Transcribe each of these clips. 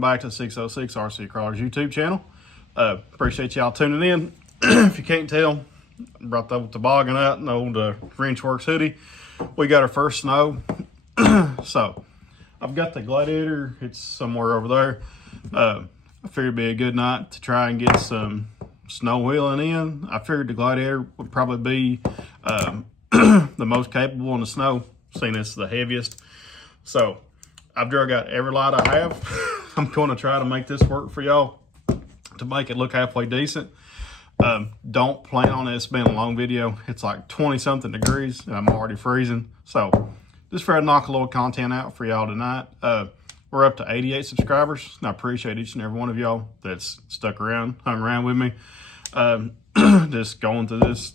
Back to 606 RC Crawlers YouTube channel. Appreciate y'all tuning in. If you can't tell, brought the old toboggan out and the old Wrenchworks hoodie. We got our first snow. So I've got the Gladiator. It's somewhere over there. I figured it'd be a good night to try and get some snow wheeling in. I figured the Gladiator would probably be the most capable in the snow, seeing it's the heaviest. So I've drug out every light I have. I'm going to try to make this work for y'all to make it look halfway decent. Don't plan on this being a long video. It's like 20 something degrees and I'm already freezing. So just try to knock a little content out for y'all tonight. We're up to 88 subscribers and I appreciate each and every one of y'all that's stuck around, hung around with me. Just going through this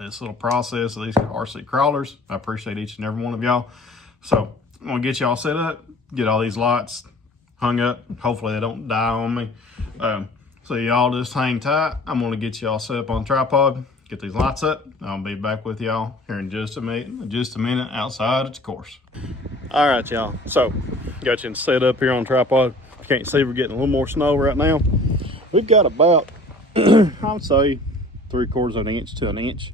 little process of these RC crawlers. I appreciate each and every one of y'all. So I'm gonna get y'all set up, get all these lights hung up. Hopefully they don't die on me. So y'all just hang tight. I'm gonna get y'all set up on the tripod, get these lights up. I'll be back with y'all here in just a minute outside its course. All right, y'all. So got you set up here on the tripod. You can't see, we're getting a little more snow right now. We've got about, I would say 3/4 of an inch to an inch.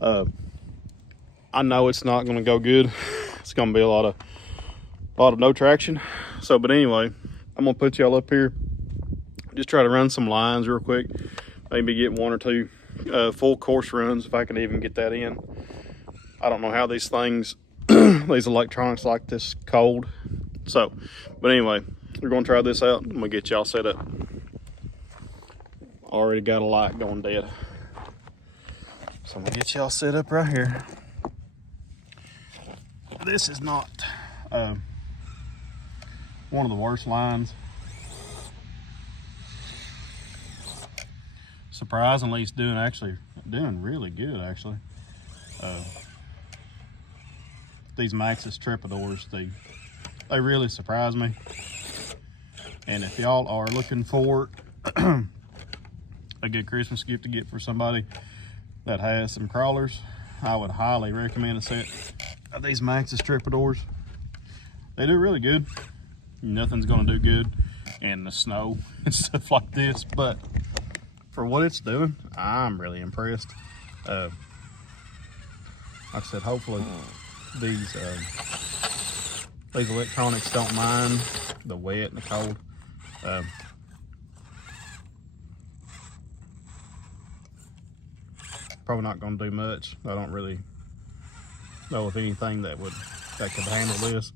I know it's not gonna go good. It's gonna be a lot of no traction. So, but anyway, I'm gonna put y'all up here. Just try to run some lines real quick. Maybe get 1 or 2 full course runs if I can even get that in. I don't know how these things, these electronics like this cold. So, but anyway, we're gonna try this out. I'm gonna get y'all set up. Already got a light going dead. So I'm gonna get y'all set up right here. This is not one of the worst lines. Surprisingly, it's doing really good actually. These Maxxis Trepadors, they really surprise me. And if y'all are looking for a good Christmas gift to get for somebody that has some crawlers, I would highly recommend a set of these Maxxis Trepadors. They do really good. Nothing's gonna do good in the snow and stuff like this, but for what it's doing, I'm really impressed. Like I said, hopefully these electronics don't mind the wet and the cold. Probably not going to do much. I don't really know of anything that could handle this.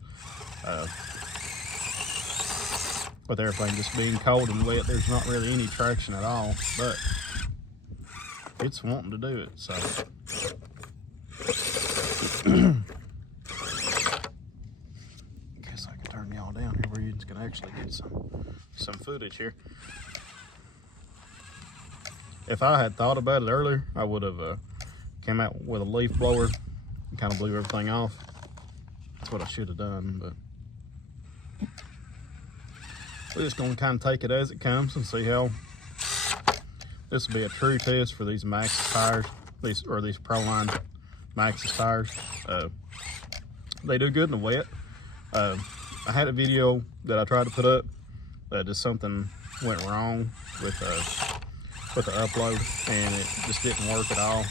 With everything just being cold and wet, there's not really any traction at all, but it's wanting to do it. So guess I can turn y'all down here where you can actually get some footage here. If I had thought about it earlier, I would have came out with a leaf blower and kind of blew everything off. That's what I should have done, but we're just going to kind of take it as it comes and see how. This will be a true test for these Maxxis tires, these Pro Line Maxxis tires. They do good in the wet. I had a video that I tried to put up that just something went wrong with the upload and it just didn't work at all.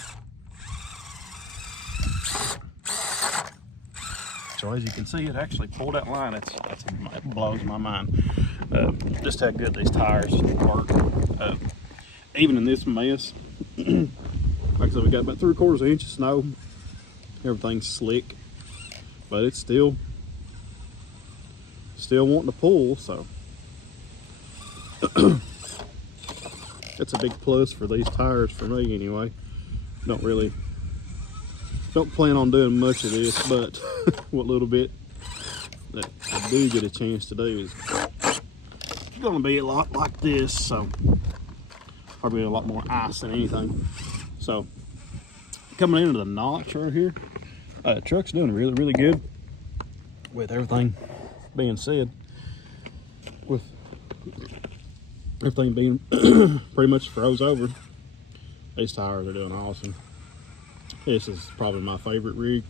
So as you can see, it actually pulled that line. It blows my mind. Just how good these tires work. Even in this mess, like I said, we got about 3/4 inch of snow. Everything's slick, but it's still wanting to pull. So it's a big plus for these tires for me anyway. Don't plan on doing much of this, but what little bit that I do get a chance to do is gonna be a lot like this, so probably a lot more ice than anything. So coming into the notch right here, truck's doing really, really good. With everything being said, with everything being pretty much froze over, these tires are doing awesome. This is probably my favorite rig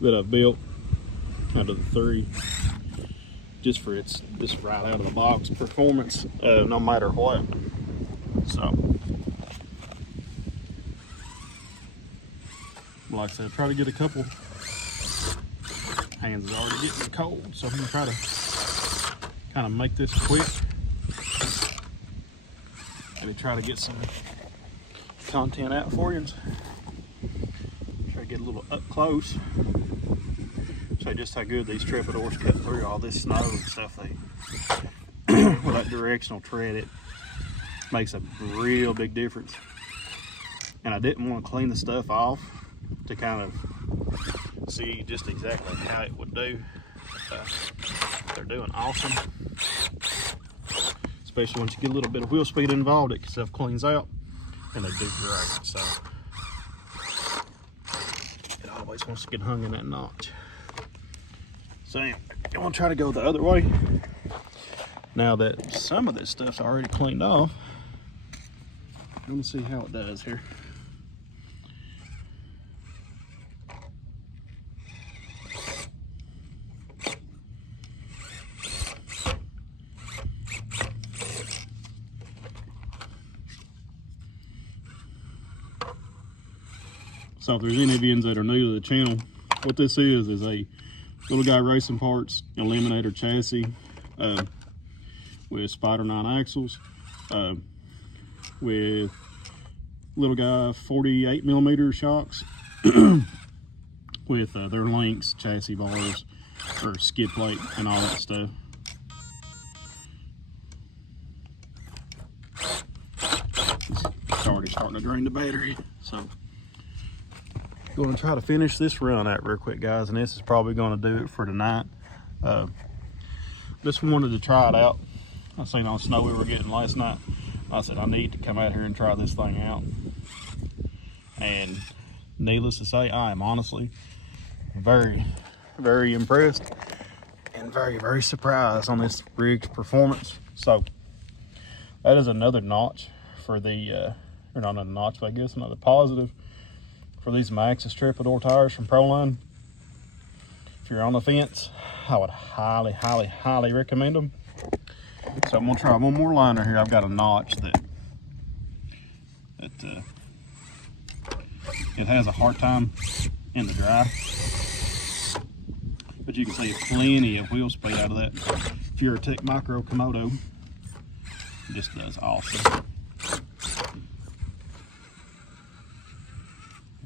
that I've built out of the 3. just for its this right out of the box performance, no matter what. So, like I said, try to get a couple. Hands is already getting cold, so I'm gonna try to kind of make this quick. Maybe try to get some content out for you. Try to get a little up close. Show just how good these Trepadors cut through all this snow and stuff. With that directional tread, it makes a real big difference. And I didn't want to clean the stuff off to kind of see just exactly how it would do. They're doing awesome. Especially once you get a little bit of wheel speed involved, it self cleans out and they do great. So it always wants to get hung in that notch. So I'm gonna try to go the other way. Now that some of this stuff's already cleaned off, I'm gonna see how it does here. So if there's any of you that are new to the channel, what this is a Little Guy Racing Parts Eliminator chassis with Spider 9 axles, with Little Guy 48mm shocks, with their links, chassis bars, or skid plate, and all that stuff. It's already starting to drain the battery, so. Going to try to finish this run out real quick, guys, and this is probably going to do it for tonight. Just wanted to try it out. I seen on snow we were getting last night. I said I need to come out here and try this thing out. And needless to say, I am honestly very, very impressed and very, very surprised on this rig's performance. So that is another notch for the, or not another notch, but I guess another positive for these Maxxis Trepador tires from Pro Line. If you're on the fence, I would highly, highly, highly recommend them. So I'm gonna try one more liner here. I've got a notch that it has a hard time in the dry, but you can see plenty of wheel speed out of that Furatech Micro Komodo. It just does awesome.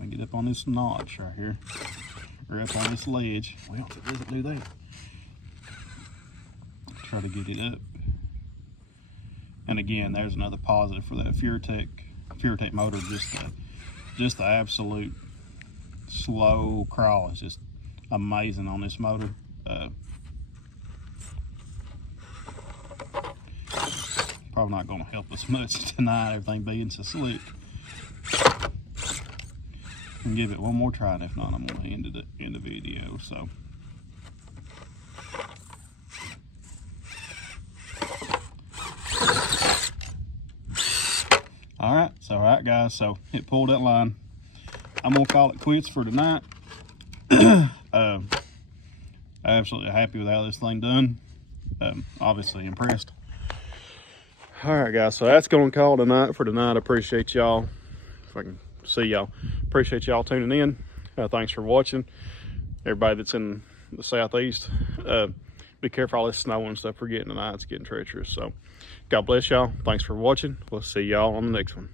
I get up on this notch right here, or up on this ledge. Well, if it doesn't do that, try to get it up. And again, there's another positive for that Furatech motor. Just the absolute slow crawl is just amazing on this motor. Probably not going to help us much tonight, everything being so slick. And give it one more try, and if not, I'm going to end the video. So, all right, guys. So it pulled that line. I'm gonna call it quits for tonight. Absolutely happy with how this thing done. Obviously impressed. All right, guys. So that's gonna call tonight for tonight. I appreciate y'all. If I can see y'all, appreciate y'all tuning in. Thanks for watching. Everybody that's in the southeast, be careful all this snow and stuff we're getting tonight. It's getting treacherous. So God bless y'all. Thanks for watching. We'll see y'all on the next one.